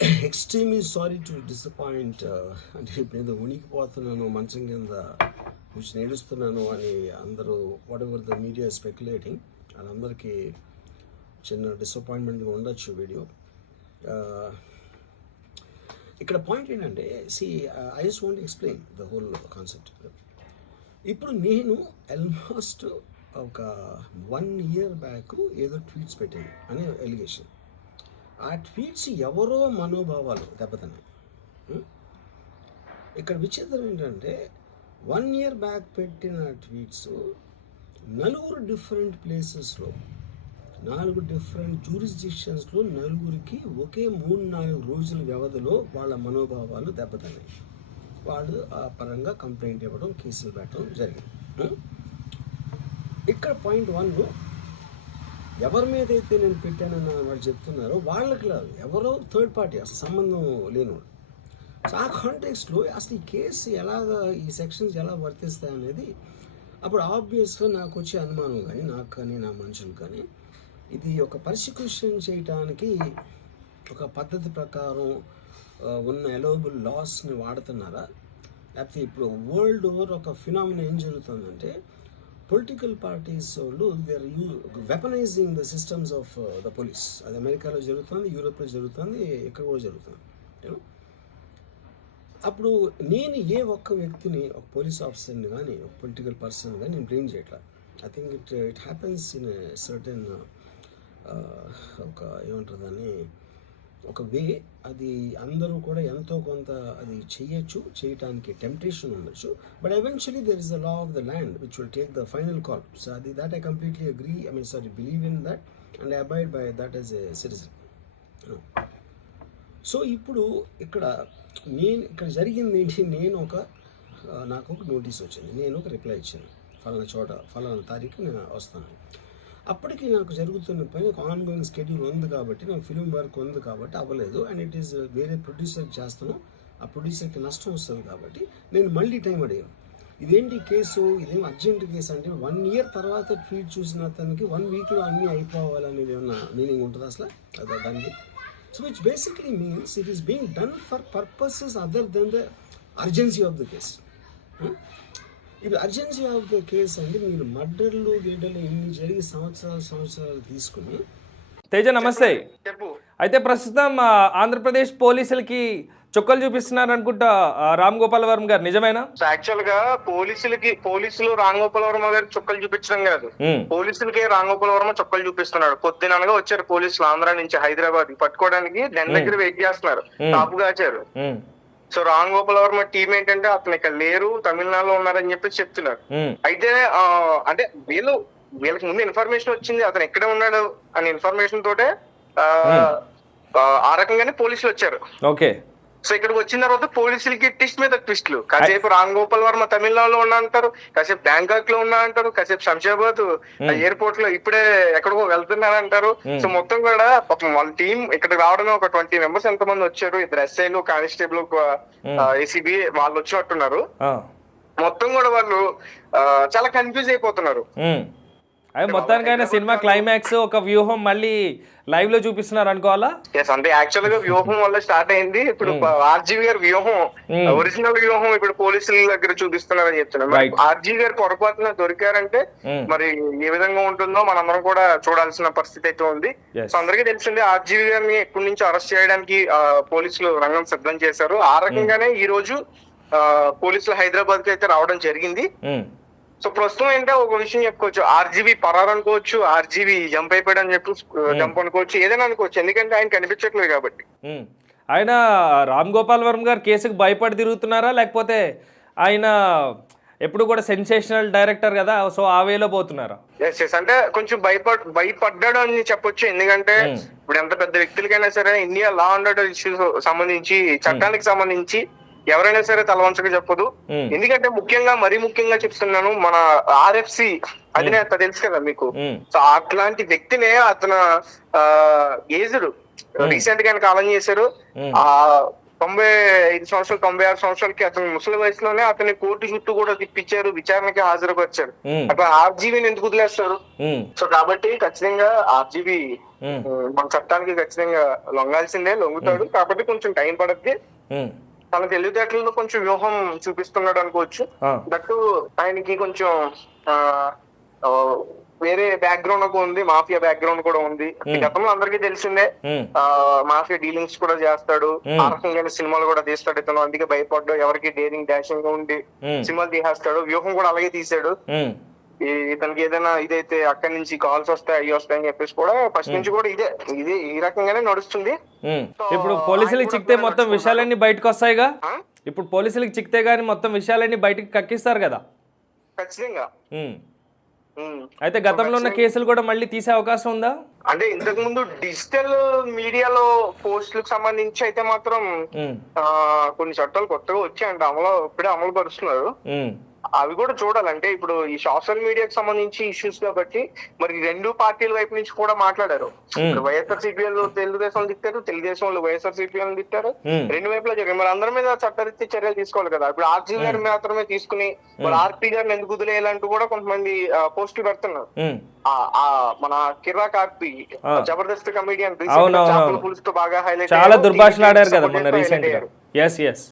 Extremely sorry to disappoint. అంటే ఇప్పుడు ఏదో ఉనికిపోతున్నాను మంచం కింద కొంచెం ఏడుస్తున్నాను అని అందరూ what ever the media speculating వాళ్ళందరికీ చిన్న డిసప్పాయింట్మెంట్గా ఉండొచ్చు వీడియో. ఇక్కడ పాయింట్ ఏంటంటే I just want explain the whole concept. ఇప్పుడు నేను ఆల్మోస్ట్ ఒక 1 year బ్యాక్ ఏదో ట్వీట్స్ పెట్టాను అనే ఎలిగేషన్. ఆ ట్వీట్స్ ఎవరో మనోభావాలు దెబ్బతిన్నాయి. ఇక్కడ విచిత్రం ఏంటంటే 1 year బ్యాక్ పెట్టిన ట్వీట్స్ 4 డిఫరెంట్ ప్లేసెస్లో 4 డిఫరెంట్ జ్యూరిస్డిక్షన్స్లో 4కి ఒకే 3-4 రోజుల వ్యవధిలో వాళ్ళ మనోభావాలు దెబ్బతిన్నాయి. వాళ్ళు ఆ పరంగా కంప్లైంట్ ఇవ్వడం, కేసులు పెట్టడం జరిగింది. ఇక్కడ పాయింట్ 1, ఎవరి మీద అయితే నేను పెట్టానని వాళ్ళు చెప్తున్నారో వాళ్ళకి లేదు, ఎవరో థర్డ్ పార్టీ, అసలు సంబంధం లేనివాడు. సో ఆ కాంటెక్స్ట్లో అసలు ఈ కేసు ఎలాగా, ఈ సెక్షన్స్ ఎలా వర్తిస్తాయి అనేది అప్పుడు ఆబ్వియస్గా నాకు వచ్చే అనుమానం కానీ, నాకు కానీ నా మనుషులు కానీ, ఇది ఒక పర్సిక్యూషన్ చేయటానికి ఒక పద్ధతి ప్రకారం ఉన్న అలౌబుల్ లాస్ని వాడుతున్నారా, లేకపోతే ఇప్పుడు వరల్డ్ ఓవర్ ఒక ఫినామినా ఏం జరుగుతుందంటే పొలిటికల్ పార్టీస్ వాళ్ళు they are weaponising the systems of the police. అది అమెరికాలో జరుగుతుంది, యూరోప్లో జరుగుతుంది, ఎక్కడ కూడా జరుగుతుంది. అప్పుడు నేను ఏ ఒక్క వ్యక్తిని, ఒక పోలీస్ ఆఫీసర్ని కానీ, ఒక పొలిటికల్ పర్సన్ కానీ నేను బ్లేమ్ చేయట్లా. I think it happens in certain ఒక ఏమంటారు దాన్ని, ఒక వే. అది అందరూ కూడా ఎంతో కొంత అది చేయటానికి టెంప్టేషన్ ఉండొచ్చు. But eventually there is the law of the land which will take the final call. So అది that I completely agree, believe in that and I abide by that as a citizen. So ఇప్పుడు ఇక్కడ జరిగింది ఏంటి, నాకు ఒక notice వచ్చింది, నేను ఒక రిప్లై ఇచ్చాను, ఫలానా చోట ఫలానా తారీఖు నేను వస్తాను. అప్పటికి నాకు జరుగుతున్న పని ఒక ఆన్గోయింగ్ స్కెడ్యూల్ ఉంది కాబట్టి, నాకు ఫిలిం వర్క్ ఉంది కాబట్టి అవ్వలేదు. అండ్ ఇట్ ఈస్ వేరే ప్రొడ్యూసర్కి చేస్తాను, ఆ ప్రొడ్యూసర్కి నష్టం వస్తుంది కాబట్టి నేను మళ్ళీ టైం అడిగాను. ఇదేంటి కేసు, ఇదేం అర్జెంట్ కేసు అంటే 1 year తర్వాత ట్వీట్ చూసిన అతనికి 1 weekలో అన్నీ అయిపోవాలనేది ఏమన్నా మీనింగ్ ఉంటుంది అసలు దానికి? So which basically means it is being done for purposes other than the urgency of the case. ఇప్పుడు అర్జెన్సీ ఆఫ్ ద కేస్ అంటే మీరు మర్డర్లు గేడర్లు ఇన్ని జరిగి సంవత్సరాలు తీసుకుని. తేజ నమస్తే. అయితే ప్రస్తుతం ఆంధ్రప్రదేశ్ పోలీసులకి చుక్కలు చూపిస్తున్నారు అనుకుంటా రామ్ గోపాల్ వర్మ గారు, నిజమేనా? యాక్చువల్ గా పోలీసులు రామ్ గోపాల్ వర్మ గారికి చుక్కలు చూపించడం కాదు, పోలీసులకి రామ్ గోపాల్ వర్మ చుక్కలు చూపిస్తున్నాడు. పొద్దుననగా వచ్చారు పోలీసులు ఆంధ్ర నుంచి హైదరాబాద్ పట్టుకోవడానికి, దండ దగ్గర వెయిట్ చేస్తున్నారు, కాపుగా వచ్చారు. సో రామ్ గోపాల్ వర్మ టీం ఏంటంటే అతను ఇక్కడ లేరు, తమిళనాడులో ఉన్నారని చెప్పి చెప్తున్నారు. అయితే అంటే వీళ్ళకి ముందు ఇన్ఫర్మేషన్ వచ్చింది అతను ఎక్కడ ఉన్నాడు అనే ఇన్ఫర్మేషన్ తోటే ఆ రకంగానే పోలీసులు వచ్చారు. ఓకే. సో ఇక్కడికి వచ్చిన తర్వాత పోలీసులకి ట్విస్ట్ మీద ట్విస్ట్లు. కాసేపు రామ్ గోపాల్ వర్మ తమిళనాడులో ఉన్నా అంటారు, కాసేపు బ్యాంకాక్ లో ఉన్నా అంటారు, కాసేపు శంషాబాద్ ఎయిర్పోర్ట్ లో ఇప్పుడే ఎక్కడికో వెళ్తున్నారంటారు. సో మొత్తం కూడా వాళ్ళ టీం ఇక్కడికి రావడమే ఒక 20 members ఎంతమంది వచ్చారు, 2 SIలు, కానిస్టేబుల్, ACB వాళ్ళు వచ్చినట్టున్నారు. మొత్తం కూడా వాళ్ళు చాలా కన్ఫ్యూజ్ అయిపోతున్నారు. అవి మొత్తానికైనా సినిమా క్లైమాక్స్ ఒక వ్యూహం మళ్ళీ లైవ్ లో చూపిస్తున్నారు అనుకోవాలా? అంటే యాక్చువల్ గా వ్యూహం వల్ల స్టార్ట్ అయింది. ఇప్పుడు RGV గారి వ్యూహం, ఒరిజినల్ వ్యూహం ఇప్పుడు పోలీసుల దగ్గర చూపిస్తున్నారని చెప్తున్నారు. RGV గారు పొరపాటున దొరికారంటే మరి ఏ విధంగా ఉంటుందో మనందరం కూడా చూడాల్సిన పరిస్థితి అయితే ఉంది. సో అందరికీ తెలిసింది RGV గారిని ఎక్కడి నుంచి అరెస్ట్ చేయడానికి పోలీసులు రంగం సిద్ధం చేశారు. ఆ రకంగానే ఈ రోజు పోలీసులు హైదరాబాద్ కి అయితే రావడం జరిగింది. సో ప్రస్తుతం ఏంటంటే ఒక విషయం చెప్పుకోవచ్చు, RGV పరారు అనుకోవచ్చు, RGV జంప్ అయిపోయాడు అని చెప్పి జంప్ అనుకోవచ్చు, ఏదైనా అనుకోవచ్చు, ఎందుకంటే ఆయన కనిపించట్లేదు కాబట్టి. ఆయన రామ్ గోపాల్ వర్మ గారు కేసుకు భయపడి తిరుగుతున్నారా, లేకపోతే ఆయన ఎప్పుడు కూడా సెన్సేషనల్ డైరెక్టర్ కదా, సో ఆ వేలో పోతున్నారా? అంటే కొంచెం భయపడ్డాడు అని చెప్పొచ్చు. ఎందుకంటే ఇప్పుడు ఎంత పెద్ద వ్యక్తులకైనా సరే India law and order issues సంబంధించి, చట్టానికి సంబంధించి ఎవరైనా సరే తలవంచక చెప్పదు. ఎందుకంటే మరీ ముఖ్యంగా చెప్తున్నాను, మన RFC అధినేత తెలుసు కదా మీకు. సో అట్లాంటి వ్యక్తినే అతను ఏజ్డ్ రీసెంట్ గా కాలం చేశారు. 95 సంవత్సరాలు 96 సంవత్సరాలకి అతను ముసలి వయసులోనే అతని కోర్టు చుట్టూ కూడా తిప్పించారు, విచారణకి హాజరుపరిచారు. అట్లా ఆర్జీవీని ఎందుకు వదిలేస్తారు? సో కాబట్టి ఖచ్చితంగా ఆర్జీవీ మన చట్టానికి ఖచ్చితంగా లొంగాల్సిందే, లొంగుతాడు. కాబట్టి కొంచెం టైం పడుద్ది. తన తెలివితేటల్లో కొంచెం వ్యూహం చూపిస్తున్నాడు అనుకోవచ్చు. దట్టు ఆయనకి కొంచెం వేరే బ్యాక్గ్రౌండ్ కూడా ఉంది, మాఫియా బ్యాక్గ్రౌండ్ కూడా ఉంది. గతంలో అందరికీ తెలిసిందే, మాఫియా డీలింగ్స్ కూడా చేస్తాడు. ఆ రకంగానే సినిమాలు కూడా తీస్తాడు ఇతను. అందుకే భయపడ్డాడు, ఎవరికి డేరింగ్ డాషింగ్ గా ఉండి సినిమాలు తీసేస్తాడు. వ్యూహం కూడా అలాగే తీసాడు. ఇతనికి ఏదైనా ఇదైతే అక్కడి నుంచి కాల్స్ వస్తాయి, అవి వస్తాయి అని చెప్పేసి కూడా ఫస్ట్ నుంచి కూడా ఇదే ఈ రకంగానే నడుస్తుంది. ఇప్పుడు పోలీసులకు చిక్తే మొత్తం విషయాలన్నీ బయటకు వస్తాయిగా. ఇప్పుడు పోలీసులకు చిక్తే గానీ మొత్తం విషయాలన్నీ బయటకు కక్కిస్తారు కదా ఖచ్చితంగా. అయితే గతంలో ఉన్న కేసులు కూడా మళ్ళీ తీసే అవకాశం ఉందా? అంటే ఇంతకు ముందు డిజిటల్ మీడియాలో పోస్టులకు సంబంధించి అయితే మాత్రం కొన్ని చట్టాలు కొత్తగా వచ్చాయంట, ఇప్పుడే అమలు పరుస్తున్నారు. అవి కూడా చూడాలంటే ఇప్పుడు ఈ సోషల్ మీడియాకి సంబంధించి ఇష్యూస్ కాబట్టి మరి రెండు పార్టీల వైపు నుంచి కూడా మాట్లాడారు. వైఎస్ఆర్సీపీ వాళ్ళు తెలుగుదేశం తిట్టారు, తెలుగుదేశం వాళ్ళు వైఎస్ఆర్సీపీ వాళ్ళని తిట్టారు. రెండు వైపులా జరిగింది. మరి అందరి మీద చట్టరీత్యా చర్యలు తీసుకోవాలి కదా. ఇప్పుడు ఆర్జీ గారి మాత్రమే తీసుకుని మరి ఆర్పీ గారిని ఎందుకు వదిలేయాలంటూ కూడా కొంతమంది పోస్టులు పెడుతున్నారు. మన కిరాక్ ఆర్పీ జబర్దస్త్ కమెడియన్ పులుసుతో బాగా హైలైట్, చాలా దుర్భాషలాడారు కదా మొన్న రీసెంట్ గా.